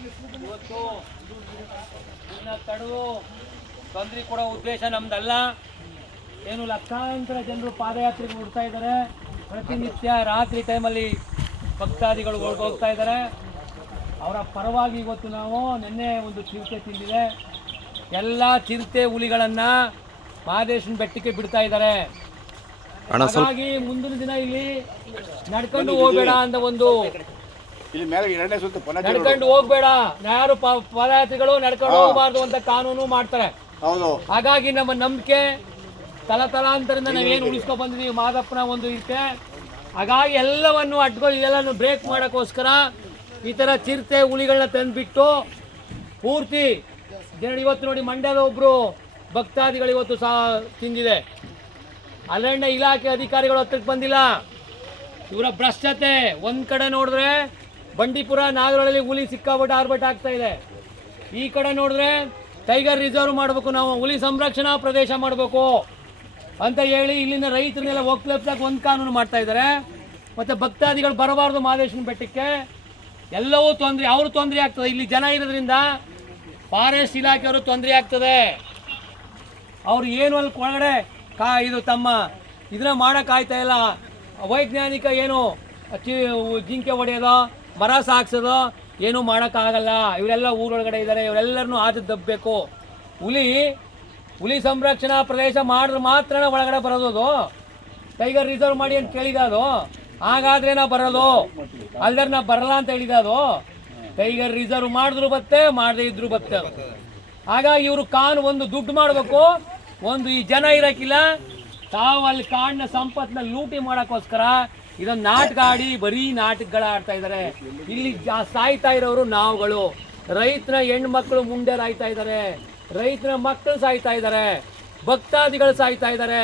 ಇವತ್ತು ತಡೆದು ತೊಂದರೆ ಕೊಡೋ ಉದ್ದೇಶ ನಮ್ದಲ್ಲ. ಏನು ಲಕ್ಷಾಂತರ ಜನರು ಪಾದಯಾತ್ರೆಗೆ ಹೊರಡ್ತಾ ಇದ್ದಾರೆ. ಪ್ರತಿನಿತ್ಯ ರಾತ್ರಿ ಟೈಮಲ್ಲಿ ಭಕ್ತಾದಿಗಳು ಹೋಗ್ತಾ ಇದ್ದಾರೆ. ಅವರ ಪರವಾಗಿ ಇವತ್ತು ನಾವು ನಿನ್ನೆ ಒಂದು ಚಿರತೆ ತಿಂದಿದೆ. ಎಲ್ಲ ಚಿರತೆ ಹುಲಿಗಳನ್ನು ಮಹದೇಶ್ವರನ ಬೆಟ್ಟಕ್ಕೆ ಬಿಡ್ತಾ ಇದ್ದಾರೆ. ಹಾಗಾಗಿ ಮುಂದಿನ ದಿನ ಇಲ್ಲಿ ನಡ್ಕೊಂಡು ಹೋಗ್ಬೇಡ ಅಂತ ಒಂದು ನಡ್ಕೊಂಡು ಹೋಗ್ಬೇಡ, ಯಾರು ಪಾದಯಾತ್ರಿಗಳು ನಡ್ಕೊಂಡು ಹೋಗಬಾರ್ದು ಅಂತ ಕಾನೂನು ಮಾಡ್ತಾರೆ. ಹಾಗಾಗಿ ನಮ್ಮ ನಂಬಿಕೆ ತಲಾಂತರದಿಂದ ನಾವೇನು ಉಳಿಸ್ಕೊಂಡು ಬಂದಿದ್ದೀವಿ ಮಾದಪ್ಪನ ಒಂದು ಇದಕ್ಕೆ. ಹಾಗಾಗಿ ಎಲ್ಲವನ್ನು ಇದೆಲ್ಲವನ್ನು ಬ್ರೇಕ್ ಮಾಡೋಕ್ಕೋಸ್ಕರ ಈ ಥರ ಚಿರತೆ ಹುಲಿಗಳನ್ನ ತಂದುಬಿಟ್ಟು ಪೂರ್ತಿ ಇವತ್ತು ನೋಡಿ ಮಂಡ್ಯದ ಒಬ್ಬರು ಭಕ್ತಾದಿಗಳು ಇವತ್ತು ಸಹ ತಿಂದಿದೆ. ಅರಣ್ಯ ಇಲಾಖೆ ಅಧಿಕಾರಿಗಳು ಹತ್ತಕ್ಕೆ ಬಂದಿಲ್ಲ. ಇವರ ಭ್ರಷ್ಟತೆ ಒಂದು ಕಡೆ ನೋಡಿದ್ರೆ ಬಂಡೀಪುರ ನಾಗರಹಳ್ಳಿ ಹುಲಿ ಸಿಕ್ಕಾಬಿಟ್ಟು ಆರ್ಭಟ ಆಗ್ತಾ ಇದೆ. ಈ ಕಡೆ ನೋಡಿದ್ರೆ ಟೈಗರ್ ರಿಸರ್ವ್ ಮಾಡಬೇಕು, ನಾವು ಹುಲಿ ಸಂರಕ್ಷಣಾ ಪ್ರದೇಶ ಮಾಡಬೇಕು ಅಂತ ಹೇಳಿ ಇಲ್ಲಿನ ರೈತರನ್ನೆಲ್ಲ ಒಕ್ಕಲೆಪ್ಸಾಗಿ ಒಂದು ಕಾನೂನು ಮಾಡ್ತಾ ಇದ್ದಾರೆ. ಮತ್ತು ಭಕ್ತಾದಿಗಳು ಬರಬಾರ್ದು ಮಹದೇಶ್ವರನ ಬೆಟ್ಟಕ್ಕೆ. ಎಲ್ಲವೂ ತೊಂದರೆ, ಅವರು ತೊಂದರೆ ಆಗ್ತದೆ. ಇಲ್ಲಿ ಜನ ಇರೋದ್ರಿಂದ ಫಾರೆಸ್ಟ್ ಇಲಾಖೆಯವರು ತೊಂದರೆ ಆಗ್ತದೆ. ಅವರು ಏನು ಅಲ್ಲಿ ಒಳಗಡೆ ಇದು ತಮ್ಮ ಇದನ್ನ ಮಾಡೋಕ್ಕಾಗ್ತಾ ಇಲ್ಲ. ವೈಜ್ಞಾನಿಕ ಏನು ಜಿಂಕೆ ಹೊಡೆಯೋದು, ಮರ ಸಾಕ್ಸೋದು ಏನೂ ಮಾಡೋಕ್ಕಾಗಲ್ಲ. ಇವರೆಲ್ಲ ಊರೊಳಗಡೆ ಇದ್ದಾರೆ, ಇವರೆಲ್ಲರನ್ನೂ ಆದ ದಬ್ಬಬೇಕು. ಹುಲಿ ಸಂರಕ್ಷಣಾ ಪ್ರದೇಶ ಮಾಡಿದ್ರೆ ಮಾತ್ರ ಒಳಗಡೆ ಬರೋದು. ಟೈಗರ್ ರಿಸರ್ವ್ ಮಾಡಿ ಅಂತ ಕೇಳಿದ ಅದು, ಹಾಗಾದ್ರೆ ನಾ ಬರೋದು, ಅಲ್ದರೆ ನಾ ಬರಲ್ಲ ಅಂತ ಹೇಳಿದ ಅದು. ಟೈಗರ್ ರಿಸರ್ವ್ ಮಾಡಿದ್ರು ಬತ್ತೆ, ಮಾಡದೇ ಇದ್ರು ಬತ್ತೆ. ಹಾಗಾಗಿ ಇವರು ಒಂದು ದುಡ್ಡು ಮಾಡಬೇಕು, ಒಂದು ಈ ಜನ ಇರೋಕ್ಕಿಲ್ಲ. ತಾವು ಅಲ್ಲಿ ಕಾಡಿನ ಸಂಪತ್ತನ್ನ ಲೂಟಿ ಮಾಡೋಕ್ಕೋಸ್ಕರ ಇದೊಂದು ನಾಟಕ ಆಡಿ ಬರೀ ನಾಟಕಗಳ ಆಡ್ತಾ ಇದ್ದಾರೆ. ಇಲ್ಲಿ ಸಾಯ್ತಾ ಇರೋರು ನಾವುಗಳು, ರೈತನ ಹೆಣ್ಮಕ್ಳು ಮುಂಡೆರಾಯ್ತಾ ಇದ್ದಾರೆ, ರೈತನ ಮಕ್ಕಳು ಸಾಯ್ತಾ ಇದ್ದಾರೆ, ಭಕ್ತಾದಿಗಳು ಸಾಯ್ತಾ ಇದ್ದಾರೆ.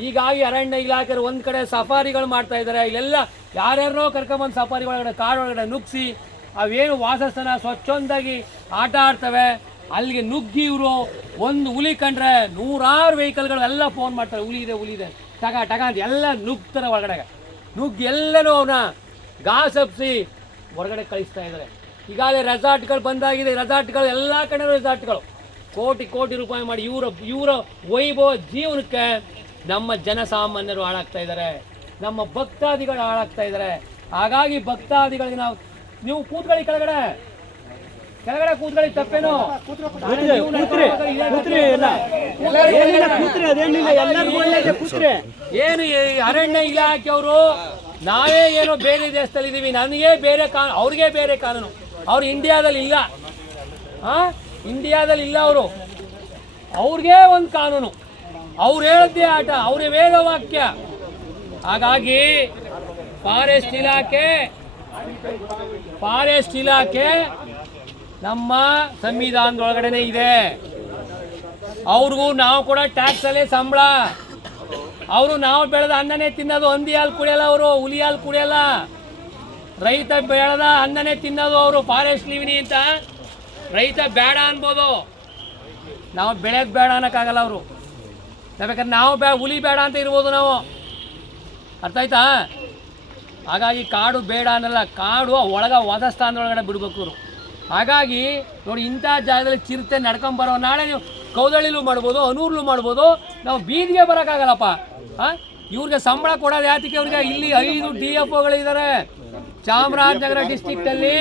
ಹೀಗಾಗಿ ಅರಣ್ಯ ಇಲಾಖೆ ಒಂದು ಕಡೆ ಸಫಾರಿಗಳು ಮಾಡ್ತಾ ಇದ್ದಾರೆ. ಇಲ್ಲೆಲ್ಲ ಯಾರ್ಯಾರನೋ ಕರ್ಕೊಂಬಂದು ಸಫಾರಿ ಒಳಗಡೆ ಕಾಡೊಳಗಡೆ ನುಗ್ಗಿಸಿ ಅವೇನು ವಾಸಸ್ಥಾನ ಸ್ವಚ್ಛಂದಾಗಿ ಆಟ ಆಡ್ತವೆ ಅಲ್ಲಿಗೆ ನುಗ್ಗಿ ಇವರು ಒಂದು ಹುಲಿ ಕಂಡ್ರೆ 100 ವೆಹಿಕಲ್ಗಳು ಎಲ್ಲ ಫೋನ್ ಮಾಡ್ತಾರೆ, ಹುಲಿ ಇದೆ ಟಗ ಅಂತ ಎಲ್ಲ ನುಗ್ತಾರೆ. ಒಳಗಡೆ ನುಗ್ಗಿ ಎಲ್ಲನೂ ಅವನ್ನ ಗಾಸಪ್ಸಿ ಹೊರಗಡೆ ಕಳಿಸ್ತಾ ಇದ್ದಾರೆ. ಈಗಾಗಲೇ ರೆಸಾರ್ಟ್ಗಳು ಬಂದಾಗಿದೆ. ರೆಸಾರ್ಟ್ಗಳು ಎಲ್ಲ ಕಡೆ ರೆಸಾರ್ಟ್ಗಳು ಕೋಟಿ ರೂಪಾಯಿ ಮಾಡಿ ಇವರ ವೈಭವ ಜೀವನಕ್ಕೆ ನಮ್ಮ ಜನಸಾಮಾನ್ಯರು ಹಾಳಾಗ್ತಾ ಇದ್ದಾರೆ, ನಮ್ಮ ಭಕ್ತಾದಿಗಳು ಹಾಳಾಗ್ತಾ ಇದ್ದಾರೆ. ಹಾಗಾಗಿ ಭಕ್ತಾದಿಗಳಿಗೆ ನೀವು ಕೂತ್ಕೊಳ್ಳಿ, ಕೆಳಗಡೆ ಕೂತ್ಕೊಳ್ಳಿ, ತಪ್ಪೇನು? ಏನು ಅರಣ್ಯ ಇಲಾಖೆಯವರು ನಾವೇ ಏನೋ ಬೇರೆ ದೇಶದಲ್ಲಿ ಇದ್ದೀವಿ, ನನಗೆ ಬೇರೆ ಕಾನೂನು, ಅವ್ರಿಗೆ ಬೇರೆ ಕಾನೂನು. ಅವ್ರು ಇಂಡಿಯಾದಲ್ಲಿ ಇಲ್ಲ, ಇಂಡಿಯಾದಲ್ಲಿ ಇಲ್ಲ. ಅವ್ರಿಗೆ ಒಂದು ಕಾನೂನು, ಅವ್ರು ಹೇಳದ್ದೇ ಆಟ, ಅವರೇ ವೇದವಾಕ್ಯ. ಹಾಗಾಗಿ ಫಾರೆಸ್ಟ್ ಇಲಾಖೆ ನಮ್ಮ ಸಂವಿಧಾನದೊಳಗಡೆ ಇದೆ. ಅವ್ರಿಗೂ ನಾವು ಕೂಡ ಟ್ಯಾಕ್ಸಲ್ಲೇ ಸಂಬಳ. ಅವರು ನಾವು ಬೆಳೆದ ಅನ್ನನೇ ತಿನ್ನೋದು, ಹಂದಿ ಹಾಲು ಕುಡಿಯಲ್ಲ, ಅವರು ಹುಲಿ ಹಾಲು ಕುಡಿಯಲ್ಲ. ರೈತ ಬೆಳೆದ ಅನ್ನನೇ ತಿನ್ನೋದು ಅವರು. ಫಾರೆಸ್ಟ್ ಲಿವಿನಿ ಅಂತ ರೈತ ಬೇಡ ಅನ್ಬೋದು, ನಾವು ಬೆಳೆಯೋದು ಬೇಡ ಅನ್ನೋಕ್ಕಾಗಲ್ಲ. ಅವರು ಬೇಕಾದ್ರೆ ನಾವು ಹುಲಿ ಬೇಡ ಅಂತ ಇರ್ಬೋದು ನಾವು, ಅರ್ಥ ಆಯ್ತಾ? ಹಾಗಾಗಿ ಕಾಡು ಬೇಡ ಅನ್ನಲ್ಲ, ಕಾಡು ವಾಸಸ್ಥಾನದೊಳಗಡೆ ಬಿಡ್ಬೇಕು ಇವರು. ಹಾಗಾಗಿ ನೋಡಿ, ಇಂಥ ಜಾಗದಲ್ಲಿ ಚಿರತೆ ನಡ್ಕೊಂಬರೋ, ನಾಳೆ ನೀವು ಕೌದಳ್ಳಿಲೂ ಮಾಡ್ಬೋದು, ಅನೂರ್ಲೂ ಮಾಡ್ಬೋದು, ನಾವು ಬೀದಿಗೆ ಬರೋಕ್ಕಾಗಲ್ಲಪ್ಪ. ಇವ್ರಿಗೆ ಸಂಬಳ ಕೊಡೋದು ಯಾತಕ್ಕೆ? ಅವ್ರಿಗೆ ಇಲ್ಲಿ 5 DFOಗಳಿದ್ದಾರೆ. ಚಾಮರಾಜನಗರ ಡಿಸ್ಟ್ರಿಕ್ಟಲ್ಲಿ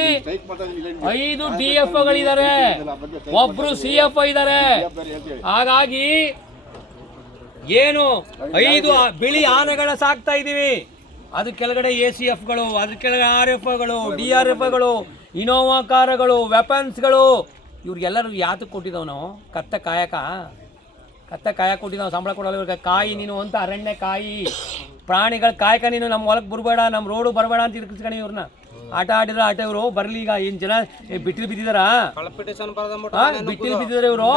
5 DFOಗಳಿದ್ದಾರೆ, ಒಬ್ರು CFO ಇದ್ದಾರೆ. ಹಾಗಾಗಿ ಏನು 5 ಬಿಳಿ ಆನೆಗಳ ಸಾಕ್ತಾ ಇದ್ದೀವಿ. ಅದ್ರ ಕೆಳಗಡೆ ACFಗಳು, ಅದ್ರ ಕೆಳಗಡೆ RFOಗಳು, DRFOಗಳು, ಇನೋವಾ ಕಾರುಗಳು, ವೆಪನ್ಸ್ಗಳು. ಇವ್ರಿಗೆಲ್ಲರೂ ಯಾತಕ್ಕೆ ಕೊಟ್ಟಿದ್ದಾವೆ? ನಾವು ಕತ್ತ ಕಾಯಕ ಕೊಟ್ಟಿದ್ದಾವೆ, ಸಂಬಳ ಕೊಡೋಲ್ಲ ಇವ್ರಿಗೆ. ಕಾಯಿ ನೀನು ಅಂತ ಅರಣ್ಯ ಕಾಯಿ, ಪ್ರಾಣಿಗಳ ಕಾಯಕ ನೀನು, ನಮ್ಮ ಹೊಲಕ್ಕೆ ಬರಬೇಡ, ನಮ್ಮ ರೋಡು ಬರಬೇಡ ಅಂತ ಇರ್ಕಿಸ್ಕೊಂಡು ಇವ್ರನ್ನ ಆಟ ಆಡಿದ್ರೆ ಆಟ. ಇವರು ಬರಲಿ, ಈಗ ಏನು ಜನ ಬಿಟ್ಟಿಲು ಬಿದ್ದಿದಾರಾ? ಬಿಟ್ಟಿಲು ಬಿದ್ದಿದ್ದಾರೆ ಇವರು.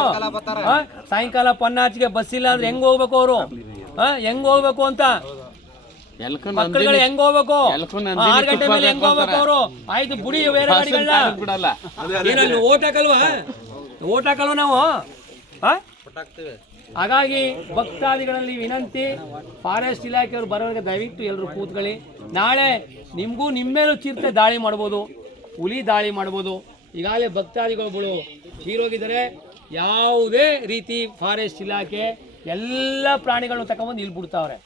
ಸಾಯಂಕಾಲ ಪನ್ನಾಚಿಗೆ ಬಸ್ ಇಲ್ಲ ಅಂದ್ರೆ ಹೆಂಗ್ ಹೋಗ್ಬೇಕು ಅವರು? ಹೆಂಗ್ ಹೋಗ್ಬೇಕು ಅಂತ ಮಕ್ಕಳುಗಳು ಹೆಂಗ್ ಹೋಗ್ಬೇಕು? 6 ಗಂಟೆ ಮೇಲೆ ಹೆಂಗ್ ಹೋಗ್ಬೇಕು ಅವರು? ಆಯ್ತು ಬುಡಿ, ಬೇರೆ ಗಾಡಿಗಳನ್ನ ಏನಲ್ಲಿ ಓಟ್ ಹಾಕಲ್ವ ನಾವು? ಹಾಗಾಗಿ ಭಕ್ತಾದಿಗಳಲ್ಲಿ ವಿನಂತಿ, ಫಾರೆಸ್ಟ್ ಇಲಾಖೆಯವರು ಬರೋರಿಗೆ ದಯವಿಟ್ಟು ಎಲ್ಲರೂ ಕೂತ್ಕೊಳ್ಳಿ. ನಾಳೆ ನಿಮಗೂ ನಿಮ್ಮೇಲೂ ಚಿರತೆ ದಾಳಿ ಮಾಡ್ಬೋದು, ಹುಲಿ ದಾಳಿ ಮಾಡ್ಬೋದು, ಈಗಾಗಲೇ ಭಕ್ತಾದಿಗಳು ತೀರೋಗಿದ್ದಾರೆ. ಯಾವುದೇ ರೀತಿ ಫಾರೆಸ್ಟ್ ಇಲಾಖೆ ಎಲ್ಲ ಪ್ರಾಣಿಗಳನ್ನು ತಗೊಂಬಂದು ಇಲ್ಲಿ ಬಿಡ್ತಾವ್ರೆ.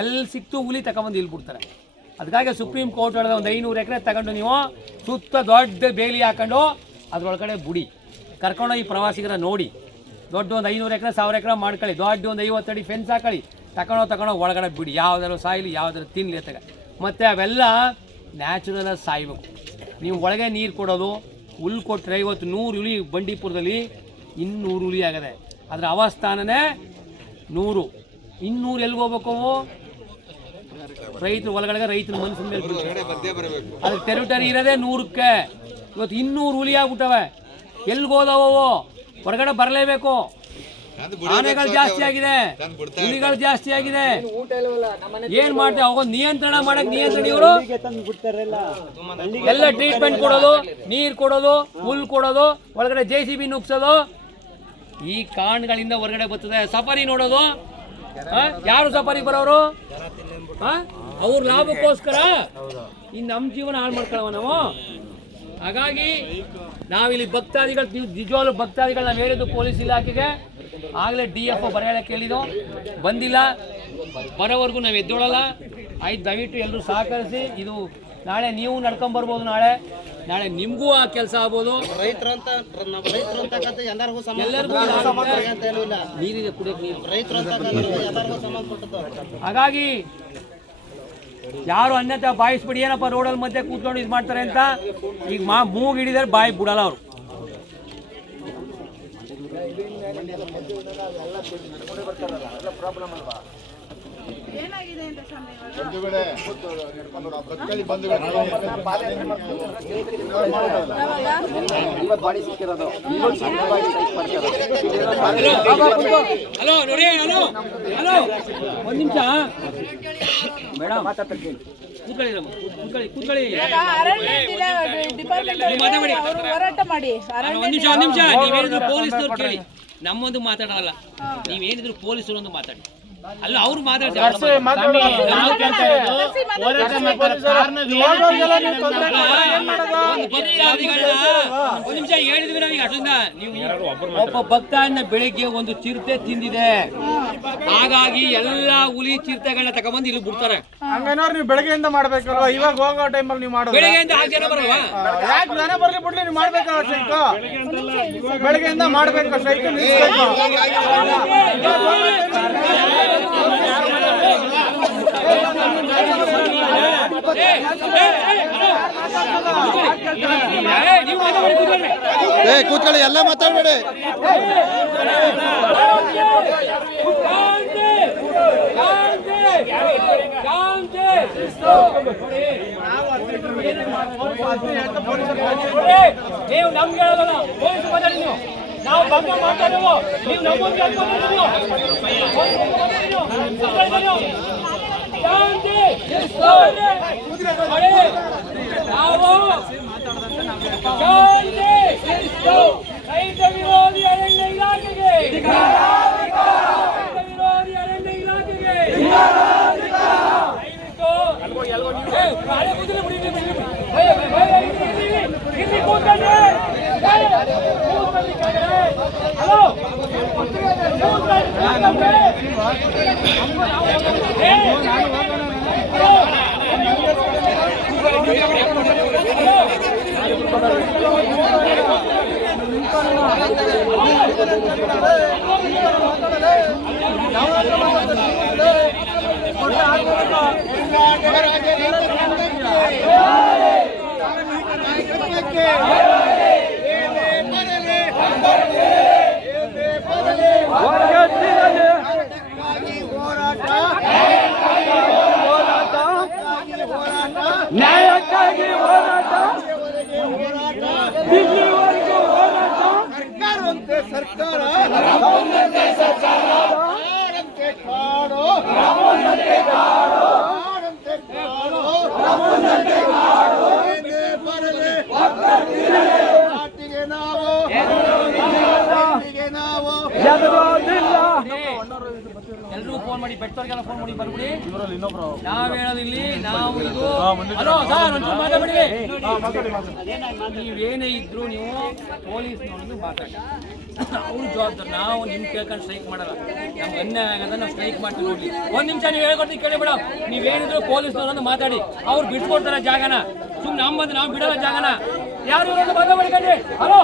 ಎಲ್ಲಿ ಸಿಕ್ತು ಹುಲಿ ತಗೊಂಬಂದು ಇಲ್ಲಿ ಬಿಡ್ತಾರೆ. ಅದಕ್ಕಾಗಿ ಸುಪ್ರೀಂ ಕೋರ್ಟ್ ಹೇಳಿದ ಒಂದು 500 ಎಕರೆ ತಗೊಂಡು ನೀವು ಸುತ್ತ ದೊಡ್ಡ ಬೇಲಿ ಹಾಕೊಂಡು ಅದರೊಳಗಡೆ ಬುಡಿ ಕರ್ಕೊಂಡೋಗಿ ಪ್ರವಾಸಿಗರ ನೋಡಿ. ದೊಡ್ಡ ಒಂದು 500 ಎಕರೆ 1000 ಎಕರೆ ಮಾಡ್ಕೊಳ್ಳಿ. ದೊಡ್ಡ ಒಂದು 50 ಅಡಿ ಫೆನ್ಸ್ ಹಾಕೊಳ್ಳಿ. ತಗೊಂಡೋ ಒಳಗಡೆ ಬಿಡಿ. ಯಾವುದಾದ್ರು ಸಾಯಿಲಿ, ಯಾವುದಾದ್ರು ತಿನ್ನಲಿ ತಗ. ಮತ್ತು ಅವೆಲ್ಲ ನ್ಯಾಚುರಲಾಗಿ ಸಾಯ್ಬೇಕು. ನೀವು ಒಳಗೆ ನೀರು ಕೊಡೋದು, ಹುಲ್ಲು ಕೊಟ್ಟರೆ ಇವತ್ತು 100 ಹುಲಿ ಬಂಡೀಪುರದಲ್ಲಿ 200 ಹುಲಿ ಆಗದೆ. ಅದರ ಅವಸ್ಥಾನನೇ 100. 200 ಎಲ್ಲಿಗೆ ಹೋಗ್ಬೇಕು? ರೈತರು ಒಳಗಡೆ ರೈತರ ಮನಸ್ಸಿನ ಮೇಲೆ ಅದ್ರ ಟೆರಿಟರಿ ಇರೋದೇ 100ಕ್ಕೆ. ಇವತ್ತು 200 ಹುಲಿ ಆಗ್ಬಿಟ್ಟವೆ. ಎಲ್ಲಿಗೆ ಹೋದವು? ಹೊರಗಡೆ ಬರಲೇಬೇಕು. ಆನೆಗಳು ಜಾಸ್ತಿ ಆಗಿದೆ, ಹುಲಿಗಳು ಜಾಸ್ತಿ ಆಗಿದೆ. ಏನ್ ಮಾಡ್ತೇವೆ? ಅವಾಗ ನಿಯಂತ್ರಣ ಮಾಡಕ್ ನಿಯಂತ್ರಣ ಇವರು ಎಲ್ಲ ಟ್ರೀಟ್ಮೆಂಟ್ ಕೊಡೋದು, ನೀರು ಕೊಡೋದು, ಹುಲ್ಲು ಕೊಡೋದು, ಒಳಗಡೆ JCB ನುಗ್ಸೋದು. ಈ ಕಾರಣಗಳಿಂದ ಹೊರಗಡೆ ಬರ್ತದೆ. ಸಫಾರಿ ನೋಡೋದು, ಯಾರು ಸಫಾರಿ ಬರೋರು? ಅವ್ರ ಲಾಭಕ್ಕೋಸ್ಕರ ಇನ್ನು ನಮ್ಮ ಜೀವನ ಹಾಳು ಮಾಡ್ಕೊಳ್ಳವ ನಾವು. ಹಾಗಾಗಿ ನಾವಿಲ್ಲಿ ಭಕ್ತಾದಿಗಳು, ನೀವು ನಿಜವಾಗ್ಲೂ ಭಕ್ತಾದಿಗಳು ನಾವು ಹೇಳಿದ್ದು ಪೊಲೀಸ್ ಇಲಾಖೆಗೆ ಆಗಲೇ DFO ಬರೆಯಕ್ಕೆ ಹೇಳಿದ್ದು, ಬಂದಿಲ್ಲ. ಬರೋವರೆಗೂ ನಾವು ಎದ್ದೋಳಲ್ಲ. ಆಯ್ತು, ದಯವಿಟ್ಟು ಎಲ್ಲರೂ ಸಹಕರಿಸಿ. ಇದು ನಾಳೆ ನೀವು ನಡ್ಕೊಂಬರ್ಬೋದು. ನಾಳೆ ನಿಮಗೂ ಆ ಕೆಲಸ ಆಗ್ಬೋದು. ನೀರಿದೆ, ಕುಡಿಯೋಕೆ ನೀರು. ಹಾಗಾಗಿ ಯಾರು ಅನ್ಯತಾ ಬಾಯಿಸ್ಬಿಡಿ. ಏನಪ್ಪ ರೋಡಲ್ಲಿ ಮಧ್ಯೆ ಕೂತ್ಕೊಂಡು ಇದು ಮಾಡ್ತಾರೆ ಅಂತ ಈಗ ಮೂಗ್ ಹಿಡಿದಾರೆ, ಬಾಯಿ ಬಿಡಲ್ಲ ಅವರು. ಹಲೋ ನೋಡಿ, ಹಲೋ ಹಲೋ, ಒಂದು ನಿಮಿಷ ಮೇಡಮ್, ಕೂತ್ಕೊಳ್ಳಿ. ಒಂದು ನಿಮಿಷ ನೀವೇನಿದ್ರು ಪೊಲೀಸರು ಕೇಳಿ, ನಮ್ಮೊಂದು ಮಾತಾಡಲ್ಲ. ನೀವೇನಿದ್ರು ಪೊಲೀಸರು ಒಂದು ಮಾತಾಡಿ. ಅಲ್ಲ, ಅವ್ರು ಮಾತಾಡ್ತಾರೆ. ಒಬ್ಬ ಭಕ್ತನ ಬೆಳಿಗ್ಗೆ ಒಂದು ಚಿರತೆ ತಿಂದಿದೆ. ಹಾಗಾಗಿ ಎಲ್ಲಾ ಹುಲಿ ಚಿರತೆಗಳನ್ನ ತಗೊಂಡ್ಬಂದು ಇಲ್ಲಿ ಬಿಡ್ತಾರೆ. ನೀವು ಬೆಳಗ್ಗೆಯಿಂದ ಮಾಡ್ಬೇಕಲ್ವಾ? ಇವಾಗ ಹೋಗೋ ಟೈಮಲ್ಲಿ ನೀವು ಮಾಡೋದು ಬೆಳಿಗ್ಗೆಯಿಂದ 6 ಜನ ಬರಲ್ವಾ? ಯಾಕೆ ಜನ ಬರ್ಲಿ ಬಿಡ್ಲಿ, ನೀವು ಮಾಡ್ಬೇಕಲ್ಲ ಸ್ಟ್ರೈಕ್. ಬೆಳಗ್ಗೆಯಿಂದ ಮಾಡ್ಬೇಕು ಸ್ಟ್ರೈಕ್. ಕೂತ್ಕೊಳ್ಳಿ, ಎಲ್ಲ ಮಾತಾಡ್ಬೇಡಿ. ನೀವು ನಮ್ಗೆ ಹೇಳೋದಲ್ಲ, ಪೊಲೀಸ್ ಮಾತಾಡಿ. ನಾವು ಭಂಗ ಮಾಡ್ತಾ ಇದ್ದೀವಿ, ನೀವು ನಮ್ಮೊಂದಿಗೆ ರೈತ ವಿರೋಧಿ ಅರಣ್ಯ ಇಲಾಖೆಗೆ, ನ್ಯಾಯಕ್ಕಾಗಿ ಹೋರಾಟ, ದಿಲ್ಲಿವರೆಗೂ ಹೋರಾಟ, ಸರ್ಕಾರ ಎಲ್ಲರೂ ಫೋನ್ ಮಾಡಿ, ಬೆಟ್ಟದವ್ರಿಗೆಲ್ಲ ಫೋನ್ ಮಾಡಿ ಬರ್ಬಿಡಿ. ನಾವ್ ಹೇಳೋದು ಇಲ್ಲಿ, ನಾವು ಇದು ಹಲೋ ಸರ್ ಒಂಚೂರು ಮಾತಾಡ್ಬಿಡಿ. ನೀವೇನೇ ಇದ್ರು ನೀವು ಪೊಲೀಸ್ನವ್ರನ್ನು ಮಾತಾಡಿ, ಅವ್ರ ಜವಾಬ್ದಾರಿ. ನಾವು ನಿಮ್ ಕೇಳ್ಕೊಂಡು ಸ್ಟ್ರೈಕ್ ಮಾಡಲ್ಲ, ನಮ್ಗೆ ಅನ್ಯಾಯ ಆಗದ ನಾವು ಸ್ಟ್ರೈಕ್ ಮಾಡ್ತೀವಿ. ನೋಡಿ ಒಂದ್ ನಿಮಿಷ ನೀವು ಹೇಳ್ಕೊಡ್ತೀವಿ ಕೇಳಿ ಮೇಡಮ್. ನೀವೇನಿದ್ರು ಪೊಲೀಸ್ನವ್ರನ್ನು ಮಾತಾಡಿ, ಅವ್ರು ಬಿಡ್ಸ್ಕೊಡ್ತಾರೆ ಜಾಗನ. ಸುಮ್ಮನೆ ನಾವು ಬಿಡಲ್ಲ ಜಾಗನ. ಯಾರು ಮಾತಾಡ್ಬೇಡಿ. ಹಲೋ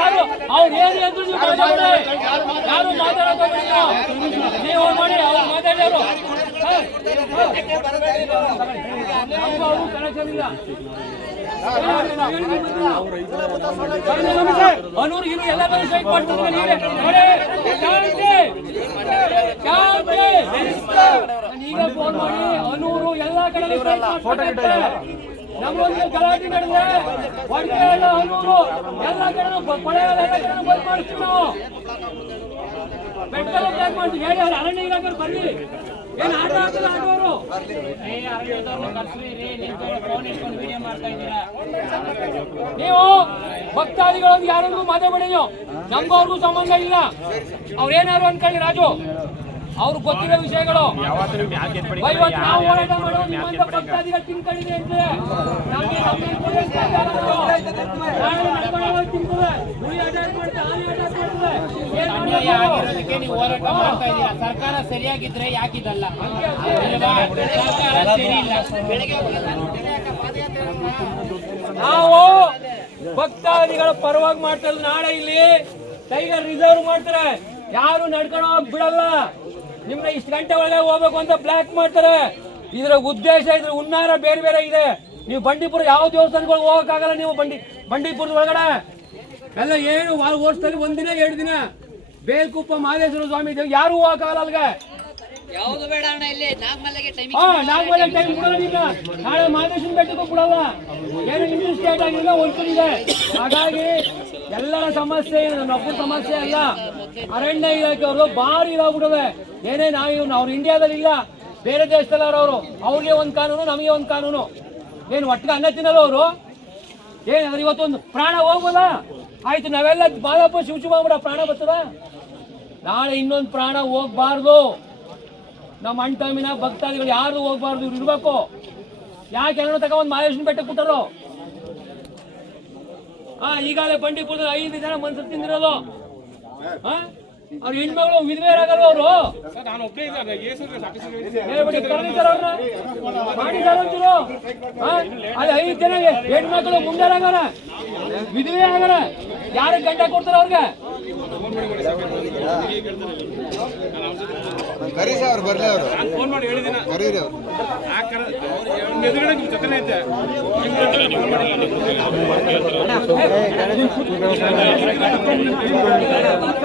ಯಾರು ಅವ್ರು ಏನು ಅಂದ್ರು ನೀವು ಯಾರು ಮಾತಾಡೋದು ನೀವು ಮಾಡಿ, ಅವ್ರು ಮಾತಾಡಿ. ಅವರು ಕನೆಕ್ಷನ್ ಇಲ್ಲ. ಅನೂರು ಇನ್ನು ಎಲ್ಲರೂ ಸ್ಟ್ರೈಕ್ ಮಾಡ್ತಾರೆ. ಈಗ ಫೋನ್ ಮಾಡಿ ಅನೂರು ಎಲ್ಲಾ ಕಡೆ ನಮ್ಮೊಂದು ಗಲಾಟೆ ನಡೆದ್ರೆ ಅನೂರು ಎಲ್ಲ ಕಡೆ ಬಂದ್ ಮಾಡಿಸ್ತೀವಿ ನಾವು. ಬೆಟ್ಟಲ್ಲ ಪ್ಯಾಕ್ ಮಾಡ್ತೀವಿ. ಹೇಳಿ ಅವ್ರು ಅರಣ್ಯ ಇಲಾಖೆ ಬರ್ಲಿ. ಏನ್ ಆಟ ಆಗ್ತದೆ ಆಟೋರು ನೀವು ಭಕ್ತಾದಿಗಳೊಂದು ಯಾರನ್ನು ಮಾತಾಡಬೇಡಿ. ನೀವು ನಮ್ಗವ್ರಿಗೂ ಸಂಬಂಧ ಇಲ್ಲ. ಅವ್ರೇನಾದ್ರು ಅನ್ಕೊಳ್ಳಿ ರಾಜು, ಅವ್ರಿಗೆ ಗೊತ್ತಿರೋ ವಿಷಯಗಳು. ನಾವು ಹೋರಾಟ ಮಾಡೋ ನಿಮ್ಮಂತ ಭಕ್ತಾದಿಗಳು ತಿನ್ಕೊಂಡಿದೆ ಅಂತ ನಮ್ಗೆ ನೀವು ಹೋರಾಟ ಮಾಡ್ತಾ ಇದ್ದೀರಾ. ಸರ್ಕಾರ ಸರಿಯಾಗಿದ್ರೆ ಯಾಕಿದಲ್ಲ? ಸರ್ಕಾರ ಸರಿ ಇಲ್ಲ. ನಾವು ಭಕ್ತಾದಿಗಳ ಪರವಾಗಿ ಮಾಡ್ತಾರೆ. ನಾಳೆ ಇಲ್ಲಿ ಟೈಗರ್ ರಿಸರ್ವ್ ಮಾಡ್ತಾರೆ. ಯಾರು ನಡ್ಕೊಂಡು ಹೋಗಿ ಬಿಡಲ್ಲ. ನಿಮ್ನ ಇಷ್ಟು ಗಂಟೆ ಒಳಗೆ ಹೋಗ್ಬೇಕು ಅಂತ ಬ್ಲಾಕ್ ಮಾಡ್ತಾರೆ. ಇದರ ಉದ್ದೇಶ, ಇದ್ರ ಹುನ್ನಾರ ಬೇರೆ ಬೇರೆ ಇದೆ. ನೀವು ಬಂಡೀಪುರ ಯಾವ ದೇವಸ್ಥಾನಗಳಿಗೆ ಹೋಗಕ್ಕಾಗಲ್ಲ. ನೀವು ಬಂಡೀಪುರದ ಒಳಗಡೆ ಎಲ್ಲ ಏನು ವರ್ಷದಲ್ಲಿ ಒಂದಿನ 2 ದಿನ ಬೇಲ್ಕುಪ್ಪ ಮಹದೇಶ್ವರ ಸ್ವಾಮಿ ದೇವ್ ಯಾರು ಹೋಗಕ್ಕಾಗಲ್ಲ ಅಲ್ಲಿಗೆ. ಯಾವುದು ಬೇಡ ಅಣ್ಣ, ಇಲ್ಲಿ ನಾಗಮಲೆಗೆ ಟೈಮ್ ಬಿಡೋದಿಲ್ಲ. ನಾಳೆ ಮಹದೇಶ್ವರ ಬೆಟ್ಟಕ್ಕೂ ಬಿಡಲ್ಲ. ಏನು ಇಂಟರ್ ಸ್ಟೇಟ್ ಆಗಿಲ್ಲ, ಒಂದ್ಸಲಿದೆ. ಹಾಗಾಗಿ ಎಲ್ಲರ ಸಮಸ್ಯೆ ನಮ್ಮೊಬ್ಬರ ಸಮಸ್ಯೆ ಅಲ್ಲ. ಅರಣ್ಯ ಇಲಾಖೆಯವರು ಭಾರಿ ಇದಾಗ್ಬಿಡವೆ. ಏನೇ ಅವ್ರು ಇಂಡಿಯಾದಲ್ಲಿ ಇಲ್ಲ, ಬೇರೆ ದೇಶದಲ್ಲಿ ಅವರು. ಅವ್ರಿಗೆ ಒಂದು ಕಾನೂನು, ನಮಗೆ ಒಂದು ಕಾನೂನು. ಏನು ಒಟ್ಟಿಗೆ ಅನ್ನ ತಿನ್ನಲ್ಲ ಅವರು. ಏನಾದ್ರೆ ಇವತ್ತೊಂದು ಪ್ರಾಣ ಹೋಗ್ಬೋದಾ? ಆಯ್ತು, ನಾವೆಲ್ಲ ಬಾಳಪ್ಪ ಶಿವಶಿವರ ಪ್ರಾಣ ಬರ್ತದ. ನಾಳೆ ಇನ್ನೊಂದು ಪ್ರಾಣ ಹೋಗ್ಬಾರ್ದು. ನಮ್ಮ ಅಣ್ತಮ್ಮಿನ ಭಕ್ತಾದಿಗಳು ಯಾರು ಹೋಗ್ಬಾರ್ದು, ಇವ್ರು ಇರ್ಬೇಕು. ಯಾಕೆ ಎಲ್ಲರೂ ತಗೊಂಡ್ ಮಹೇಶ್ವರನ ಬೆಟ್ಟಕ್ಕೆ ಬಿಟ್ಟರು? ಈಗಾಗಲೇ ಬಂಡೀಪುರದಲ್ಲಿ 5 ಜನ ಮನ್ಸು ತಿಂದಿರೋದು. ಅವ್ರ ಹೆಣ್ಮಗಳು ವಿಧವೆಯರಾಗಲ್ಲ ಅವರು. ಅಲ್ಲಿ 5 ಜನ ಹೆಣ್ಮಕ್ಳು ಮುಂದಾರಾಗಾರ, ವಿಧವೆ ಆಗಾರ. ಯಾರ ಗಂಡ ಕೊಡ್ತಾರ ಅವ್ರಿಗೆ? ಕರೀ ಸರ್, ಬರ್ಲಿ ಅವರು ಫೋನ್ ಮಾಡಿ ಹೇಳಿದಿನ ಕರೀರಿ ಅವರು.